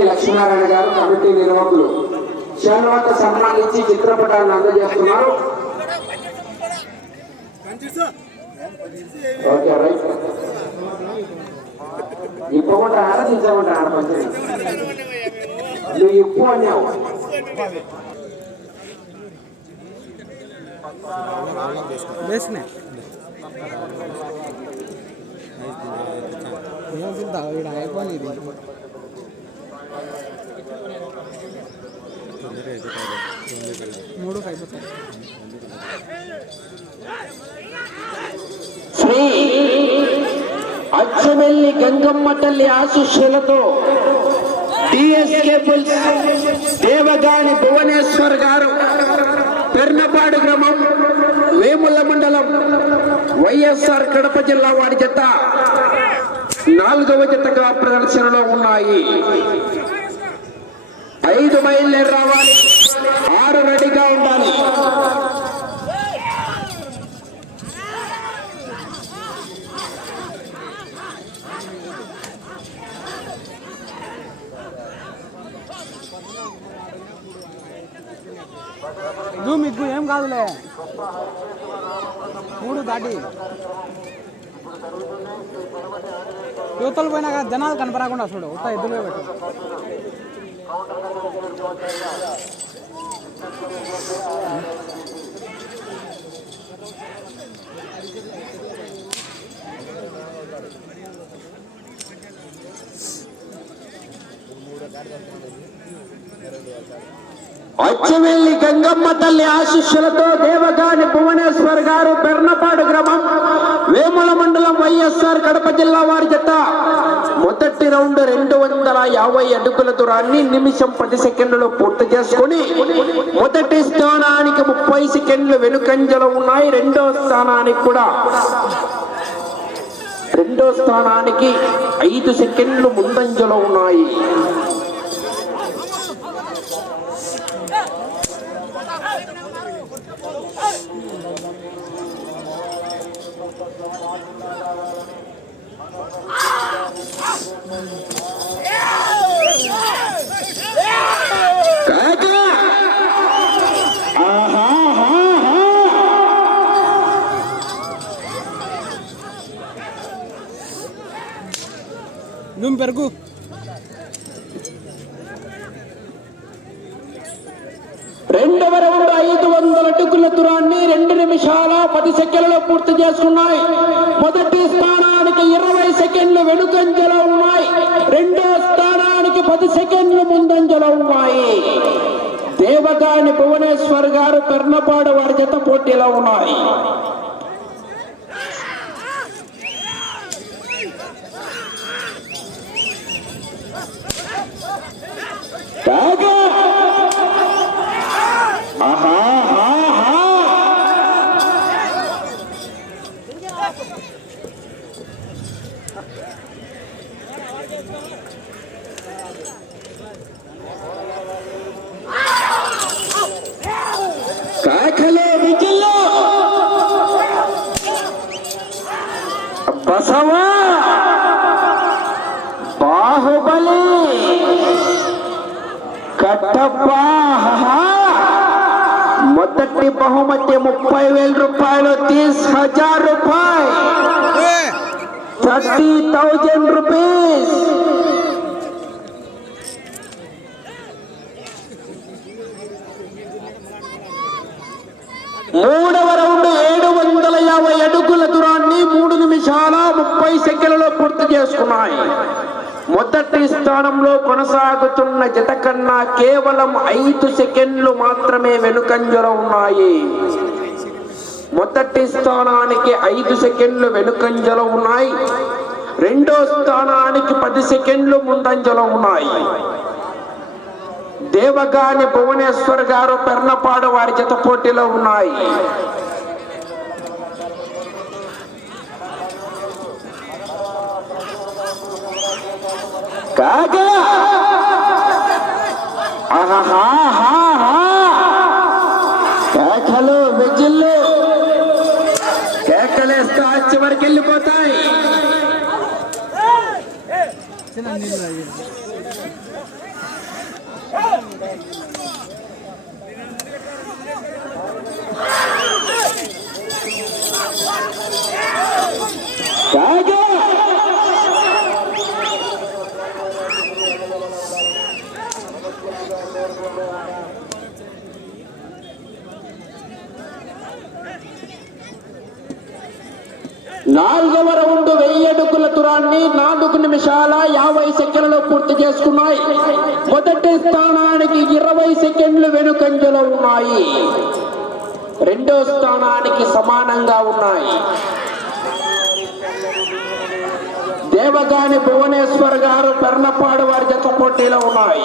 Committee Lakshminarayana గారు committee నిర్వాహకులు. శాల్వాతో సంబంధించి చిత్రపటాలను అందజేస్తున్నారు. Okay right. ఇప్పమంటారా తీసుకోమంటారా పంచాయతీ నువ్వు ఇప్పు అన్నావు వేసినాయి ఏం తింటా ఇక్కడ అయిపోయి మూడు అయిపోతాయి శ్రీ అచ్చమెల్లి గంగమ్మ తల్లి ఆశిష్యులతో టిఎస్కే పుల్స్ దేవగాని భువనేశ్వర్ గారు పెర్నపాడు గ్రామం వేముల మండలం వైఎస్ఆర్ కడప జిల్లా వారి జత నాలుగవ జతగా ప్రదర్శనలో ఉన్నాయి. ఐదు మైళ్ళు రావాలి ఆరు రెడీగా ఉండాలి జూ మీకు ఏం కాదులే మూడు దాటి యువతలు పోయినాక జనాలు కనపడకుండా చూడు ఉత్త ఎద్దులుగా పెట్టు అచ్చవెల్లి గంగమ్మ తల్లి ఆశిష్యులతో దేవగాని భువనేశ్వర్ గారు బెర్నపాడు గ్రామం వేముల మండలం వైఎస్ఆర్ కడప జిల్లా వారి జత. మొదటి రౌండ్ రెండు వందల యాభై అడుగుల దూరాన్ని నిమిషం పది సెకండ్లలో పూర్తి చేసుకొని మొదటి స్థానానికి ముప్పై సెకండ్లు వెనుకంజలో ఉన్నాయి. రెండో స్థానానికి కూడా రెండో స్థానానికి ఐదు సెకండ్లు ముందంజలో ఉన్నాయి. పెరుగు రెండవ రౌండ్ ఐదు వందల అడుగుల దూరాన్ని రెండు నిమిషాల పది సెకండ్లలో పూర్తి చేసుకున్నాయి. మొదటి స్థానం సెకండ్లు వెనుకంజలో ఉన్నాయి. రెండో స్థానానికి పది సెకండ్లు ముందంజలో ఉన్నాయి. దేవగాని భువనేశ్వర్ గారు పెర్నపాడు వారి జత పోటీలో ఉన్నాయి. బసవా బాహుబలి కట్టప్ప మొదటి బహుమతి ముప్పై వేల రూపాయలు తీస్ హజార్ రూపాయలు థర్టీ థౌజండ్ రూపీస్ మూడవ నిమిషాల ముప్పై సెకండ్లలో పూర్తి చేసుకున్నాయి. మొదటి స్థానంలో కొనసాగుతున్న జత కన్నా కేవలం ఐదు సెకండ్లు మాత్రమే వెనుకంజలో ఉన్నాయి. మొదటి స్థానానికి ఐదు సెకండ్లు వెనుకంజలో ఉన్నాయి. రెండో స్థానానికి పది సెకండ్లు ముందంజలో ఉన్నాయి. దేవగాని భువనేశ్వర్ గారు పెర్నపాడు వారి జత పోటీలో ఉన్నాయి. కాగా? కేకలు వెజ్జిల్లు కేకలేస్తా చివరికి వెళ్ళిపోతాయి. నాలుగవ రౌండ్ వెయ్యి అడుగుల తురాన్ని నాలుగు నిమిషాల యాభై సెకండ్లలో పూర్తి చేసుకున్నాయి. మొదటి స్థానానికి ఇరవై సెకండ్లు వెనుకంజలో ఉన్నాయి. రెండో స్థానానికి సమానంగా ఉన్నాయి. దేవగాని భువనేశ్వర్ గారు పెర్నపాడు వారి జత పోటీలో ఉన్నాయి.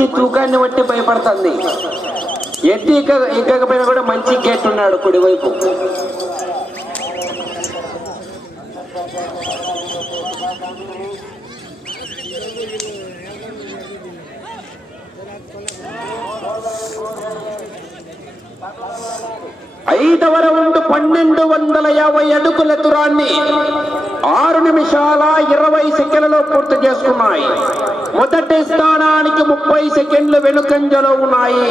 మంచి తూకాన్ని బట్టి భయపడుతుంది. ఎట్టి ఇక ఎక్కకపోయినా కూడా మంచి గేట్ ఉన్నాడు కుడివైపు. ఐదవ రౌండ్ పన్నెండు వందల యాభై అడుగుల తురాన్ని ఆరు నిమిషాల ఇరవై సెకండ్లలో పూర్తి చేసుకున్నాయి. మొదటి స్థానానికి ముప్పై సెకండ్లు వెనుకంజలో ఉన్నాయి.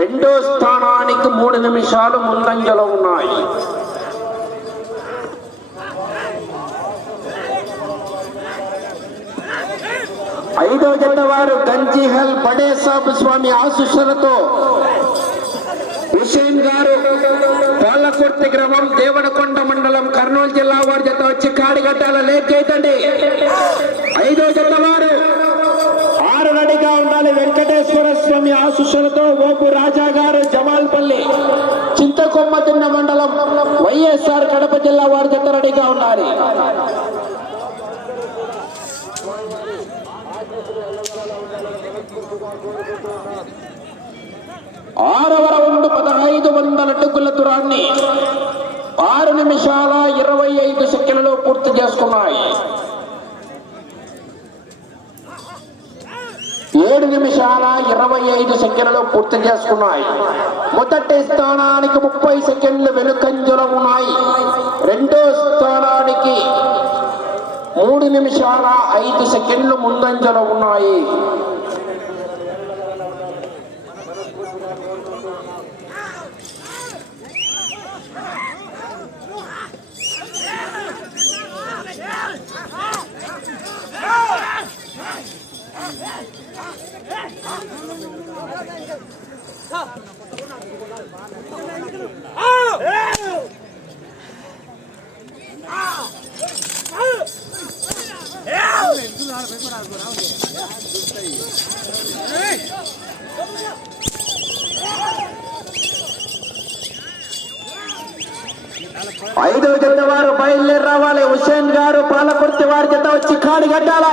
రెండో స్థానానికి మూడు నిమిషాలు ముందంజలో ఉన్నాయి. ఐదో జత వారు గంజిహల్ బడే సాబు స్వామి ఆశీస్సులతో హుసేన్ గారు పాలకుర్తి గ్రామం దేవనకొండ మండలం కర్నూలు జిల్లా వారి జత వచ్చి కాడిగట్టాల లేట్ చేయదండి ఐదో జత వారు ఆరు నడిగా ఉండాలి వెంకటేశ్వర స్వామి ఆశుషులతో ఓపు రాజా గారు జమాల్పల్లి. చింతకొమ్మ తిన్న మండలం వైఎస్ఆర్ కడప జిల్లా వారు జత రెడీగా ఉండాలి. ఆరవ రౌండ్ పదహైదు వందల అడుగుల దూరాన్ని ఆరు నిమిషాల ఇరవై ఐదు సెకండ్లలో పూర్తి చేసుకున్నాయి. ఏడు నిమిషాల ఇరవై ఐదు సెకండ్లు పూర్తి చేసుకున్నాయి. మొదటి స్థానానికి ముప్పై సెకండ్లు వెనుకంజలో ఉన్నాయి. రెండో స్థానానికి మూడు నిమిషాల ఐదు సెకండ్లు ముందంజలో ఉన్నాయి. ఐదో జత వారు బయలుదేరి రావాలి. హుసేన్ గారు పాలకుర్తి వారి జత వచ్చి కాడి కట్టాలా?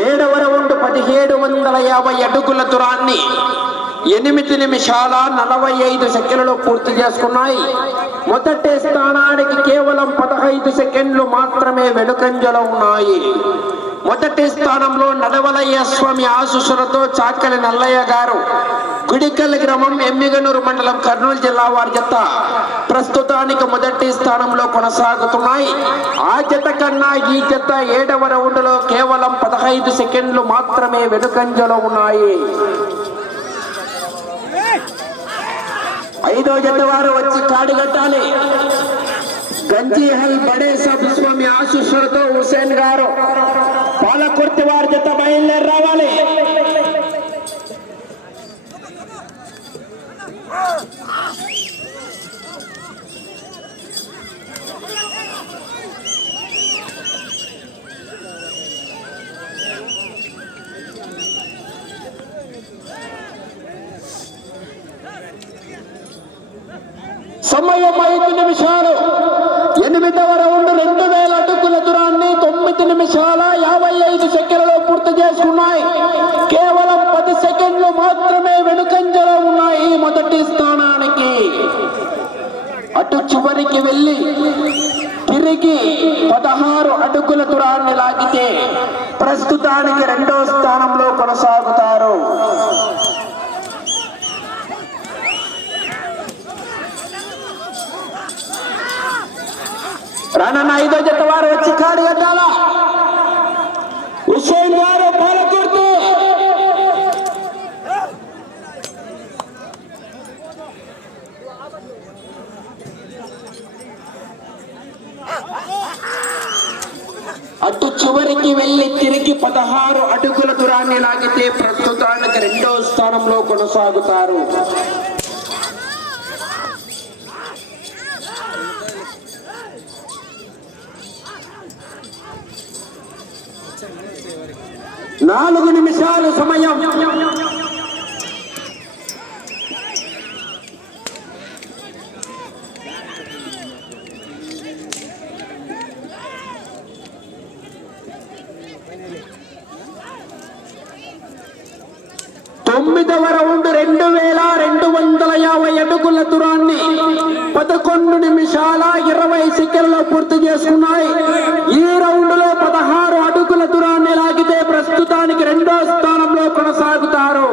ఏడవ పదిహేడు వందల యాభై అడుగుల దూరాన్ని ఎనిమిది నిమిషాల నలభై ఐదు సెకండ్లలో పూర్తి చేసుకున్నాయి. మొదటి స్థానానికి కేవలం పదహైదు సెకండ్లు మాత్రమే వెనుకంజలో ఉన్నాయి. మొదటి స్థానంలో నడవలయ్య స్వామి ఆశుసులతో చాకలి నల్లయ్య గారు గుడికల్ గ్రామం ఎమ్మిగనూరు మండలం కర్నూలు జిల్లా వారి జత ప్రస్తుతానికి మొదటి స్థానంలో కొనసాగుతున్నాయి. ఆ జత కన్నా ఈ జత ఏడవ రౌండ్లో కేవలం పదహైదు సెకండ్లు మాత్రమే వెనుకంజలో ఉన్నాయి. ఐదో జత వారు వచ్చి కాడుగట్టాలి గంజీహల్ బడే సబ్ స్వామి ఆశీస్సులతో హుసేన్ గారు పాలకుర్తి వారి జత బయలుదేరి రావాలి. సమయం ఐదు నిమిషాలు. ఎనిమిదవ రౌండ్ రెండు వేల అడుగుల దూరాన్ని తొమ్మిది నిమిషాల యాభై ఐదు సెకండ్లలో పూర్తి చేసుకున్నాయి. కేవలం పది సెకండ్లు మాత్రమే వెనుకంజలో ఉన్నాయి మొదటి స్థానానికి. అటు చివరికి వెళ్ళి తిరిగి పదహారు అడుగుల దూరాన్ని లాగితే ప్రస్తుతానికి రెండో స్థానంలో కొనసాగుతారు. రానన్న ఐదో జత వారు వచ్చి కాడు కట్టాల హుషేన్ గారు పాలకుర్తి అటు చివరికి వెళ్ళి తిరిగి పదహారు అడుగుల దూరాన్ని లాగితే ప్రస్తుతానికి రెండో స్థానంలో కొనసాగుతారు. నాలుగు నిమిషాలు సమయం. తొమ్మిదవ రౌండ్ రెండు వేల రెండు వందల యాభై అడుగుల దూరాన్ని. పదకొండు నిమిషాల ఇరవై సెకండ్లో పూర్తి చేసుకున్నాయి. ఈ రౌండ్లో పదహారు అడుగుల దూరాన్ని లాగితే ప్రస్తుతానికి రెండో స్థానంలో కొనసాగుతారు.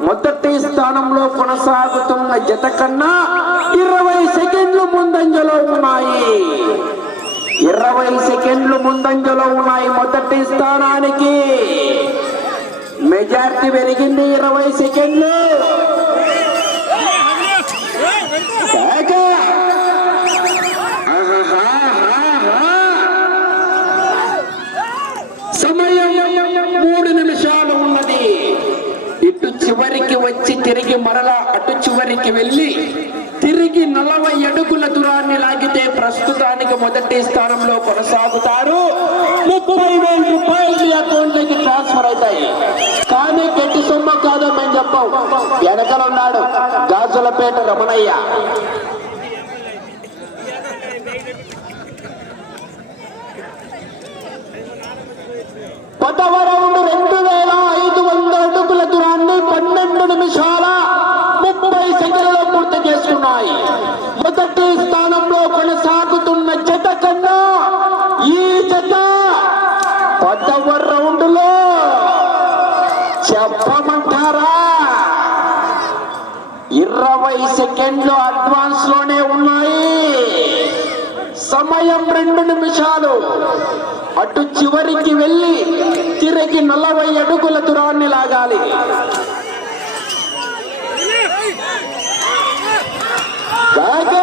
మొదటి స్థానంలో కొనసాగుతున్న జత కన్నా ఇరవై సెకండ్లు ముందంజలో ఉన్నాయి. ఇరవై సెకండ్లు ముందంజలో ఉన్నాయి మొదటి స్థానానికి. మెజార్టీ పెరిగింది ఇరవై సెకండ్లు కేక! ఆహాహాహాహా! సమయం మూడు నిమిషాలు ఉన్నది ఇటు చివరికి వచ్చి తిరిగి మరలా అటు చివరికి వెళ్ళి తిరిగి నలభై అడుగుల దూరాన్ని లాగితే ప్రస్తుతానికి మొదటి స్థానంలో కొనసాగుతారు. ముప్పై వేల రూపాయలు అకౌంట్లోకి ట్రాన్స్ఫర్ అవుతాయి. కానీ గట్టి సొమ్మ కాదో మేము చెప్పాం వెనకలు ఉన్నాడు గాజులపేట రమణయ్య. పదవ రౌండ్ రెండు వేల ఐదు వందల అడుగుల దూరాన్ని పన్నెండు నిమిషాల ముప్పై సెకండ్లలో పూర్తి చేసుకున్నాయి మొదటి స్థానంలో కొనసాగుతున్న జత కన్నా ఈ జత పదవ రౌండ్లో చెప్పమంటారా ఇరవై సెకండ్లు అడ్వాన్స్లోనే ఉన్నాయి సమయం రెండు అటు చివరికి వెళ్ళి తిరిగి నలభై అడుగుల దూరాన్ని లాగాలి కాకా!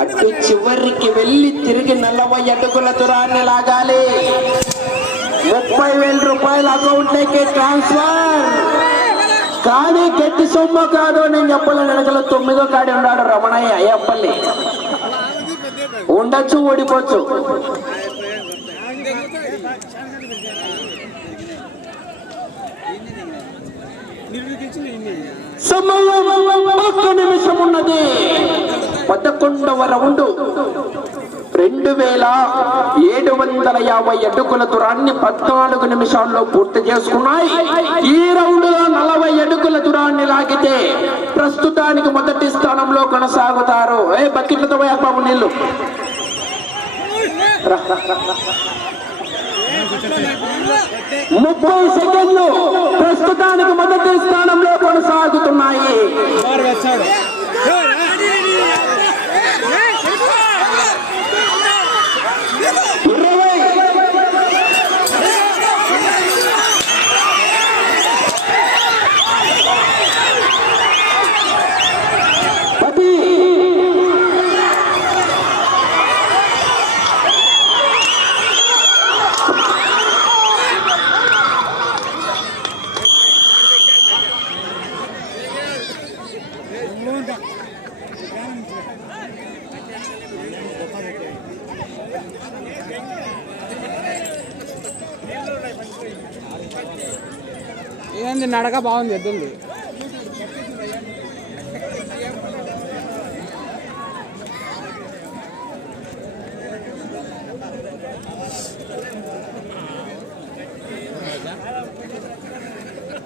అటు చివరికి వెళ్ళి తిరిగి నలభై అడుగుల దూరాన్ని లాగాలి. ముప్పై వేల రూపాయల అకౌంట్లోకి ట్రాన్స్ఫర్ కానీ గట్టి సొమ్ము కాదు నేను చెప్పలేను వెనకల తొమ్మిదో కాడి ఉన్నాడు రమణయ్య అయ్యప్పల్లి. ఉండొచ్చు ఓడిపోవచ్చు. సమయం ఒక్క నిమిషం ఉన్నది పదకొండవ రౌండ్. రెండు వేల ఏడు వందల యాభై అడుగుల దూరాన్ని పద్నాలుగు నిమిషాల్లో పూర్తి చేసుకున్నాయి. ఈ రౌండ్లో నలభై అడుగుల దూరాన్ని లాగితే ప్రస్తుతానికి మొదటి స్థానంలో కొనసాగుతారు. ఏ బకెట్లతో పోయా బాబు నీళ్ళు. ముప్పై సెకండ్లు ప్రస్తుతానికి మొదటి స్థానంలో కొనసాగుతున్నాయి. బాగుంది నడక బాగుంది ఎద్దుంది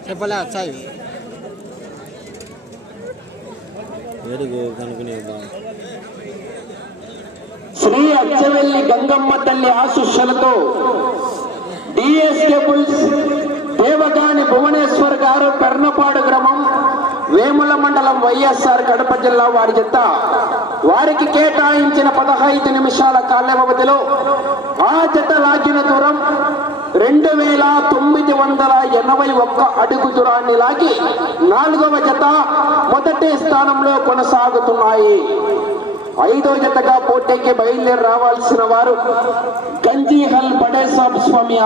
చెప్పలే వచ్చాయి. ఏడుగు కనుక్కునే శ్రీ అచ్చవెల్లి గంగమ్మ తల్లి ఆశిష్యులతో గారు పెర్నపాడు గ్రామం వేముల మండలం వైఎస్ఆర్ కడప జిల్లా వారి జత వారికి కేటాయించిన పదహైదు నిమిషాల కాల వ్యవధిలో ఆ జత లాగిన దూరం రెండు వేల తొమ్మిది వందల ఎనభై ఒక్క అడుగు దూరాన్ని లాగి నాలుగవ జత మొదటి స్థానంలో కొనసాగుతున్నాయి. ఐదో జతగా పోటీకి బయలుదేరి రావాల్సిన వారు గంజీహల్ బడేసాబ్ స్వామి